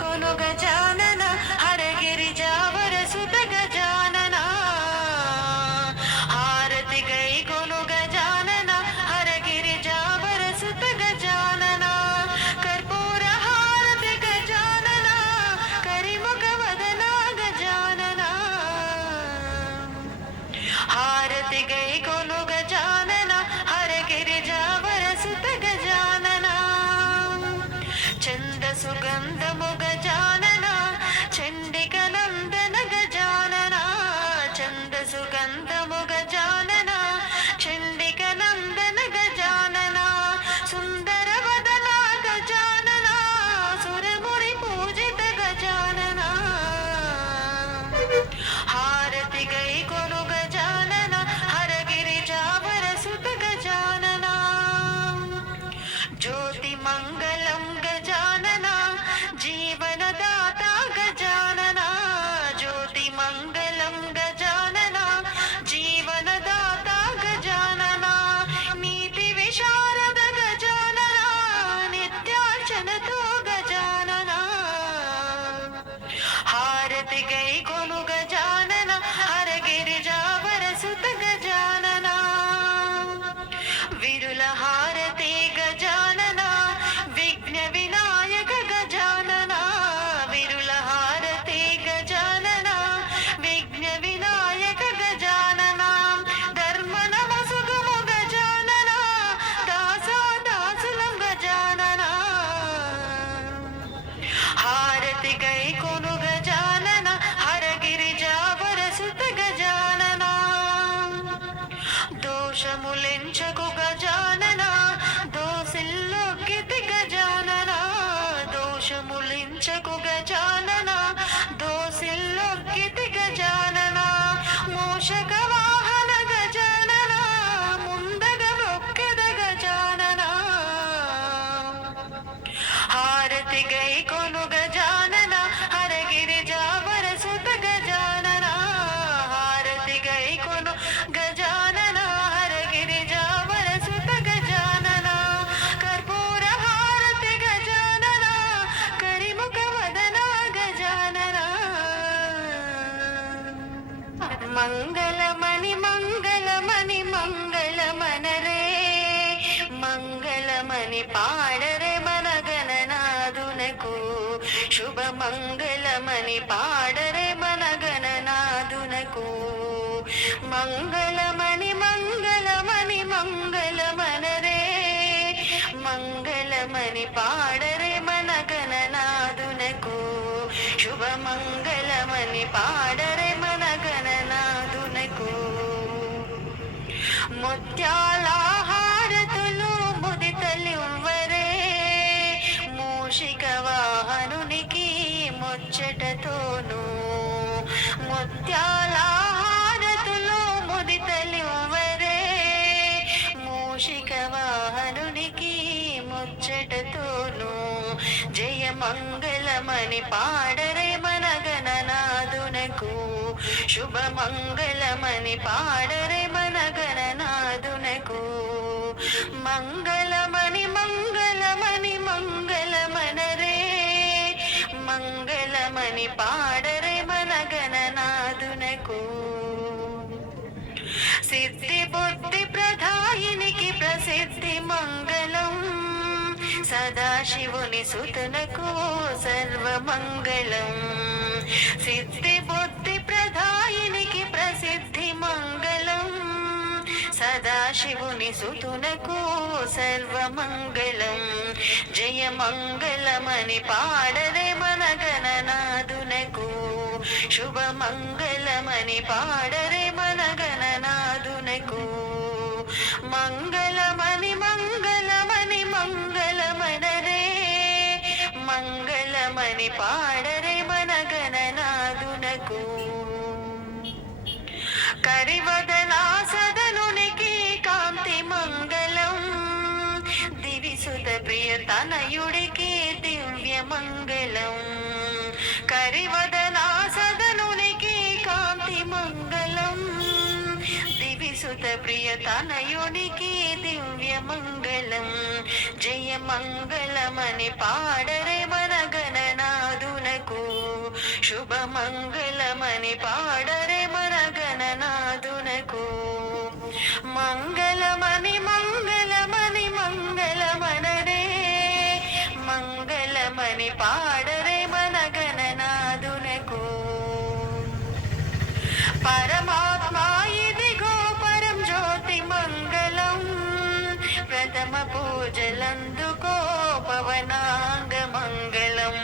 కొను గజానన హరగిరి జావర సుత గజానన హారతి గై కొను గజానన హరగిరి జావర సుత గజానన కర్పూర హారతి గజానన కరిముఖ వదన గజానన హారతి గై కొను గజానన హరగిరి జావర సుత గజానన చంద సుగంధము గజానన చండిక నందన గజానన చంద సుగంధము గజానన చండిక నందన గజానన సుందర వదన గజానన సురముని పూజిత గజానన హారతి గై కొను గజానన హరగిరి జావర సుత గజానన జ్యోతి మంగళం గజానన జీవనదాత గజానన జ్యోతి మంగళం గజానన జీవనదాత గజానన నీతి విశారద గజానన నిత్యార్చనతో గజానన హారతి గై కొను గజానన హరగిరి జావర సుత గజానన విరుల హారతి గజానన విఘ్న వినాయక గజానన విరుల హారతి గజానన విఘ్న వినాయక గజానన ధర్మ నమసుగము గజానన దాసా దాసులం గజానన హారతి గై కొను గజానన హరగిరి జావర సుత గజానన దోషములెంచకు గజానన దోసిల్లొక్కితి గజానన దోషములించకు గజానన దోసిల్లొక్కితి గజానన మూషక వాహన గజానన ముందగ మొక్కెద గజానన హారతి గై కొను గజానన హరగిరి జావర సుత గజానన హారతి గై కొను గజానన హరగిరి జావర సుత గజానన కర్పూర హారతి గజానన కరిముఖ వదన గజానన మంగళమణి మంగళమణి మంగళమనరే మంగళమణి పాడరే మన గణనాదునకు శుభ మంగళమణి పాడరే మన గణనాదునకు మంగళమణి మంగళమణి మంగళమనరే మంగళమణి పాడరే మన గణనాదునకు శుభ మంగళమణి పాడరే మన గణనాదునకు ముత్యాల హారతులు ముదితలివ్వరే మూషిక వాహనునికి ముచ్చటతోను ముత్యాల హారతులు ముదితలివ్వరే మూషిక వాహనునికి ముచ్చటతోను జయ మంగళమణి పాడరే మన గణనాదునకు శుభ మంగళమణి పాడరే మన గణనాదునకు మంగళమణి మంగళమణి మంగళమనరే మంగళమణి పాడరే మన గణనాదునకు సిద్ధి బుద్ధి ప్రధాయినికి ప్రసిద్ధి మంగళం సదాశివుని సుతనకు సర్వమంగళం సిద్ధి బుద్ధి ప్రధాయినికి ప్రసిద్ధి మంగళం సదాశివుని సుతునకు సర్వమంగళం జయ మంగళమని పాడరే మన గణనాదునకు శుభ మంగళమని పాడరే మన గణనాదునకు మంగళమని మంగళమని మంగళమనరే మంగళమని పాడరే మన గణనాదునకు కరివదనా సదనునికి కాంతి మంగళం దివిసుత ప్రియ తనయుడికి దివ్య మంగళం కరివదనా సదనునికి కాంతి మంగళం దివిసుత ప్రియ తనయునికి దివ్య మంగళం జయ మంగళమని పాడరే మన గణనాదు శుభమంగళమని పాడరే మన గణనాథునకు. మంగళమని మంగళమని మంగళమనరే, మంగళమని పాడరే మన గణనాథునకు. పరమాత్మా ఇదిగో పరం జ్యోతి మంగళం, ప్రథమ పూజలందుకో పవనాంగ మంగళం.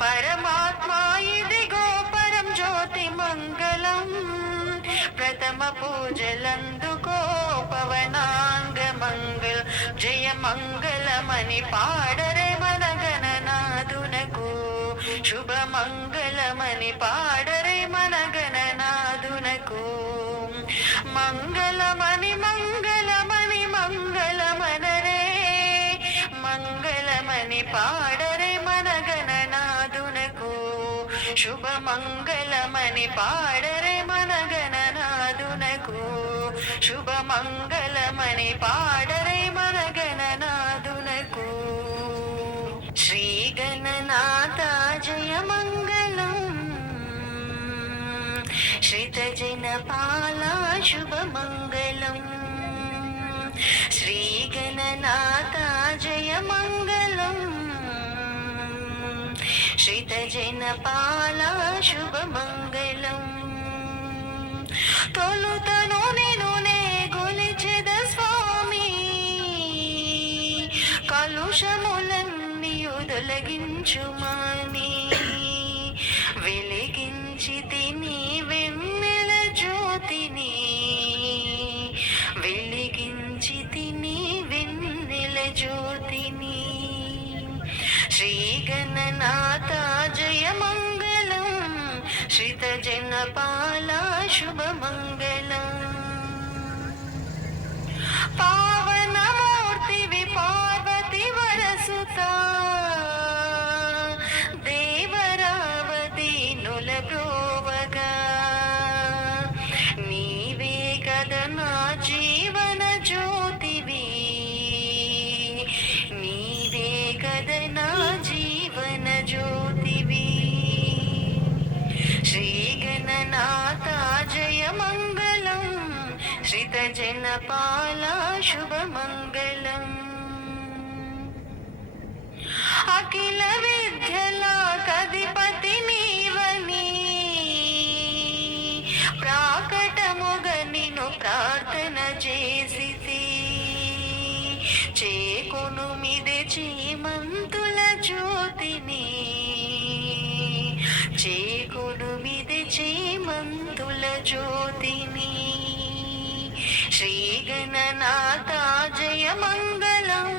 పరమాత్మా ఇదిగో పరం జ్యోతి మంగళం, ప్రథమ పూజలందుకో పవనాంగ మంగళ. జయ మంగళమని పాడరే మన గణనాథునకు. శుభమంగళమని పాడరే మన గణనాథునకు. మంగళమని మంగళమని మంగళమనరే, మంగళమని పాడరే మన గణనాథునకు. శుభమంగళమని పాడరే మన గణనాథునకు. శుభమంగళమని పాడరే మన గణనాథునకు. శ్రీ గణనాథ జయ మంగళం, శ్రితజనపాల శుభమంగళం. శ్రీ గణనాథ జయ మంగళం, శ్రితజనపాల శుభమంగళం. తొలుతను నేను గొలిచెద స్వామి, కలుషములన్నీయు తొలగించుమని. వెలిగించి తిని వెన్నెల జ్యోతిని, వెలిగించి తిని వెన్నెల జ్యోతిని. శ్రీ గణనాథ జయ మంగళం, శ్రితజనపాల శుభమంగళం. పావనమూర్తివి పార్వతి వరసుత, దేవరావతి నులబ్రోవగా. నీవే కదా నా జీవన జ్యోతివి, నీవే కదా నా జీవన జ్యోతివి. శ్రీ గణనాథ జయ మంగళం, శ్రితజనపాల శుభమంగళం. అఖిల విద్యల కధిపతి నీవని, ప్రాకటముగ నిన్ను ప్రార్థన చేసితి. చేకొను మిదే చీమంతుల జ్యోతిని, చేకొను మిదే చీమంతుల జ్యోతిని. శ్రీ గణనాథ జయ మంగళం,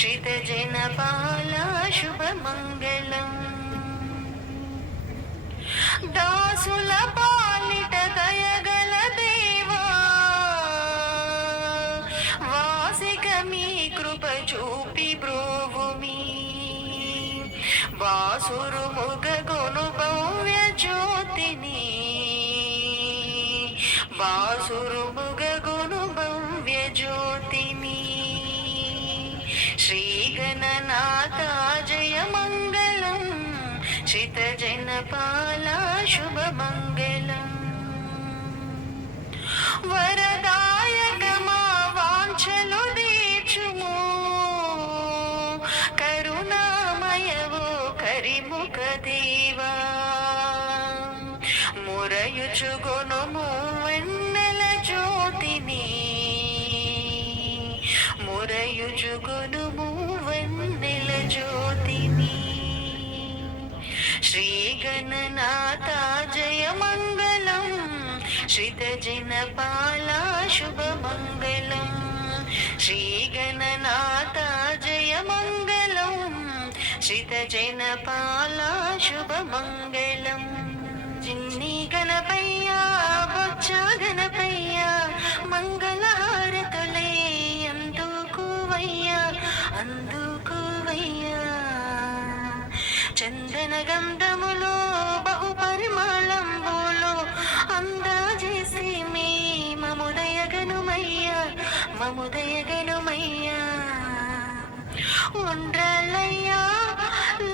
శ్రితజనపాల శుభమంగళం. దాసుల పాలిట దయగల దేవా, వాసిక మీ కృప చూపి బ్రోవుమి. వాసురు ముగగొను భవ్య జ్యోతిని, వాసురు ముగగొను భవ్య జ్యోతిని. శ్రీ గణనాథ జయ మంగళం, శ్రితజనపాల శుభమంగళం. వరదాయక మా వాంఛలు తీర్చుము, కరుణామయవో కరిముఖ దేవా. మురయుచుగొనుము వెన్నెల జ్యోతిని, మురయుచుగొనుము వెన్నెల జ్యోతిని. శ్రీ గణనాథ జయ మంగళం, శ్రితజనపాల శుభమంగళం. శ్రీ గణనాథ జయ మంగళం, శ్రితజనపాల శుభమంగళం. చిన్ని గణపయ్య బొచ్చ గణపయ్య, మంగళహారతులే అందుకోవయ్యా, అందుకోవయ్యా. చందన గంధములో బహు పరిమళంబులో అందాజేసి మీ మముదయగనుమయ్యా, మముదయగనుమయ్యా. ఉండ్రాలయ్యా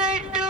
లడ్డు